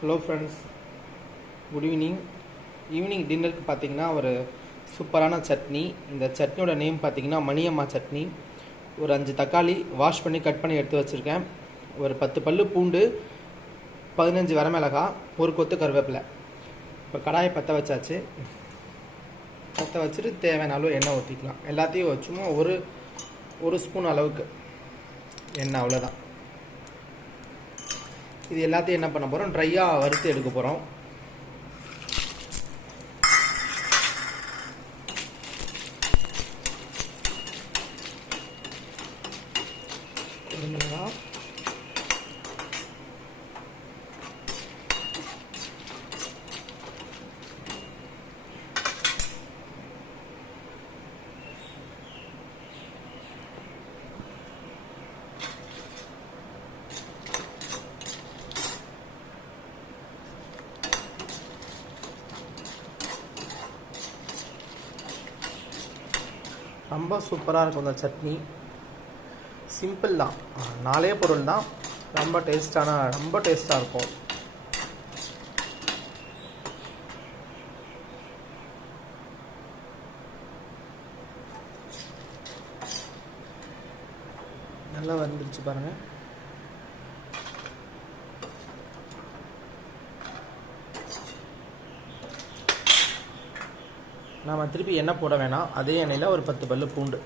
Hello friends, good evening டின்னருக்கு பார்த்தீங்கன்னா ஒரு சூப்பரான சட்னி. இந்த சட்னியோட நேம் பார்த்தீங்கன்னா மணியம்மா சட்னி. ஒரு 5 தக்காளி வாஷ் பண்ணி கட் பண்ணி எடுத்து வச்சுருக்கேன். ஒரு 10 பல்லு பூண்டு, 15 வரமிளகாய், ஒரு கொத்து கருவேப்பிலை. இப்போ கடாயை பற்ற வச்சாச்சு. பற்ற வச்சுட்டு தேவையான அளவு எண்ணெய் ஊற்றிக்கலாம். எல்லாத்தையும் சும்மா ஒரு ஸ்பூன் அளவுக்கு எண்ணெய், அவ்வளோதான். இது எல்லாத்தையும் என்ன பண்ண போகிறோம், ட்ரையாக வறுத்து எடுக்க போகிறோம். ரொம்ப சூப்பராக இருக்கும் இந்த சட்னி. சிம்பிள் தான், 4 பொருள் தான். ரொம்ப டேஸ்ட்டாக இருக்கும். நல்லா வந்துருச்சு பாருங்கள். நாம் திருப்பி எண்ணெய் போட வேணாம். அதே எண்ணெயில் ஒரு 10 பல்லு பூண்டு,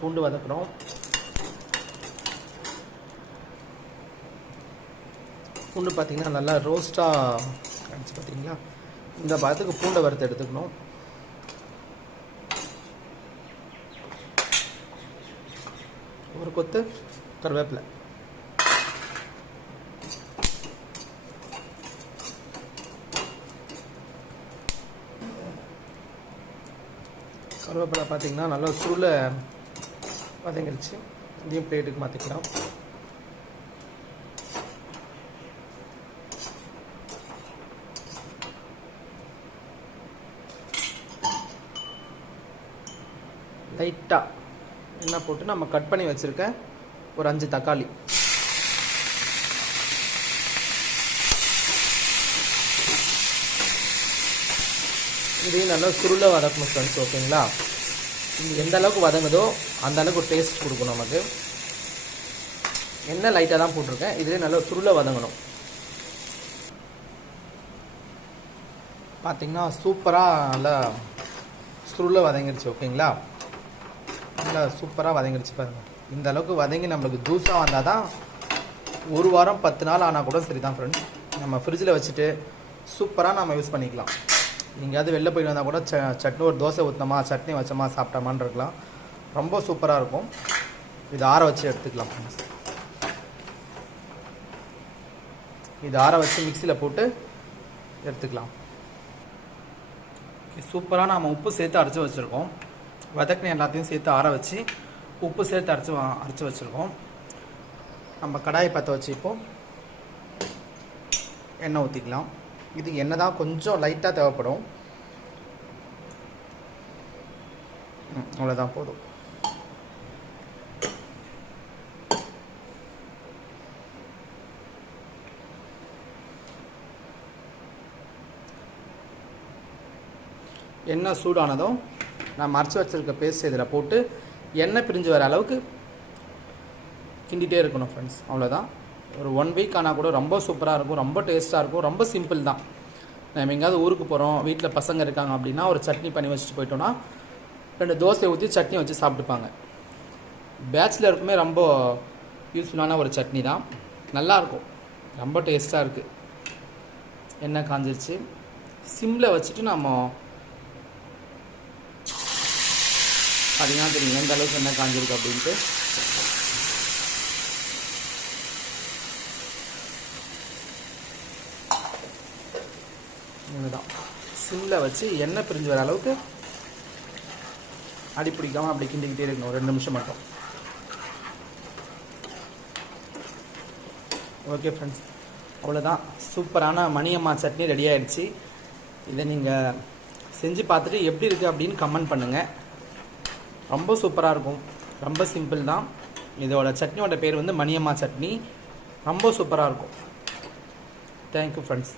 பூண்டு வதக்குறோம். பூண்டு பார்த்திங்கன்னா நல்லா ரோஸ்ட்டாக கிடச்சி. பார்த்தீங்களா, இந்த பாத்துக்கு பூண்டை வறுத்து எடுத்துக்கணும். ஒரு கொத்து கருவேப்பிலை, கருவேப்பிலை பார்த்திங்கன்னா நல்லா சுருளை வதங்கிடுச்சு. இதையும் பிளேட்டுக்கு மாற்றிக்கலாம். லைட்டாக எண்ணெய் போட்டு நம்ம கட் பண்ணி வச்சுருக்க ஒரு 5 தக்காளி, இதையும் நல்லா சுருளை வதக்கணும் ஃப்ரெண்ட்ஸ். ஓகேங்களா, இது எந்த அளவுக்கு வதங்குதோ அந்த அளவுக்கு ஒரு டேஸ்ட் கொடுக்கும் நமக்கு. எண்ணெய் லைட்டாக தான் போட்டிருக்கேன். இதுலேயே நல்லா சுருளை வதங்கணும். பார்த்திங்கன்னா சூப்பராக நல்லா சுருளை வதங்கிடுச்சு. ஓகேங்களா, நல்லா சூப்பராக வதங்கிடுச்சு பாருங்கள். இந்த அளவுக்கு வதங்கி நம்மளுக்கு ஜூஸாக வந்தால் தான் 1 வாரம் 10 நாள் ஆனால் கூட சரி தான் ஃப்ரெண்ட்ஸ். நம்ம ஃப்ரிட்ஜில் வச்சுட்டு சூப்பராக நம்ம யூஸ் பண்ணிக்கலாம். எங்கேயாவது வெளில போயிட்டு வந்தால் கூட சட்னி, ஒரு தோசை ஊற்றினோமா, சட்னி வச்சோமா, சாப்பிட்டோமான்னு இருக்கலாம். ரொம்ப சூப்பராக இருக்கும். இது ஆற வச்சு எடுத்துக்கலாம் ஃப்ரெண்ட்ஸ். இது ஆற வச்சு மிக்சியில் போட்டு எடுத்துக்கலாம். சூப்பராக நம்ம உப்பு சேர்த்து அரைச்சி வச்சுருக்கோம். வதக்கின எல்லாத்தையும் சேர்த்து ஆற வச்சு உப்பு சேர்த்து அரைச்சி வச்சுருக்கோம். நம்ம கடாயை பற்ற வச்சு இப்போது எண்ணெய் ஊற்றிக்கலாம். இது எண்ணெய் தான் கொஞ்சம் லைட்டாக தேவைப்படும். அவ்வளோதான், போதும். எண்ணெய் சூடானதும் நான் அரைச்சி வச்சுருக்க பேஸ்ட் இதில் போட்டு எண்ணெய் பிரிஞ்சு வர அளவுக்கு கிண்டிகிட்டே இருக்கணும் ஃப்ரெண்ட்ஸ். அவ்வளோதான். ஒரு 1 வீக் ஆனால் கூட ரொம்ப சூப்பராக இருக்கும், ரொம்ப டேஸ்ட்டாக இருக்கும். ரொம்ப சிம்பிள் தான். நம்ம எங்கேயாவது ஊருக்கு போகிறோம், வீட்டில் பசங்க இருக்காங்க அப்படின்னா ஒரு சட்னி பண்ணி வச்சுட்டு போயிட்டோன்னா 2 தோசை ஊற்றி சட்னி வச்சு சாப்பிட்டுப்பாங்க. பேச்சுலருக்குமே ரொம்ப யூஸ்ஃபுல்லான ஒரு சட்னி தான். நல்லாயிருக்கும், ரொம்ப டேஸ்ட்டாக இருக்குது. எண்ணெய் காஞ்சிருச்சு. சிம்மில் வச்சுட்டு நம்ம பார்த்தீங்கன்னா தெரியும் எந்த அளவுக்கு எண்ணெய் காஞ்சிருக்கு அப்படின்ட்டு. இதுதான் சிம்மில் வச்சு எண்ணெய் பிரிஞ்சு வர அளவுக்கு அடி பிடிக்காமல் அப்படி கிண்டிக்கிட்டே இருக்கணும். 2 நிமிஷம் மட்டும். ஓகே ஃப்ரெண்ட்ஸ், அவ்வளோதான். சூப்பரான மணியம்மா சட்னி ரெடி ஆகிடுச்சு. இதை நீங்கள் செஞ்சு பார்த்துட்டு எப்படி இருக்குது அப்படின்னு கமெண்ட் பண்ணுங்கள். ரொம்ப சூப்பராக இருக்கும். ரொம்ப சிம்பிள் தான். இதோட சட்னியோட பேர் வந்து மணியம்மா சட்னி. ரொம்ப சூப்பராக இருக்கும். Thank you friends.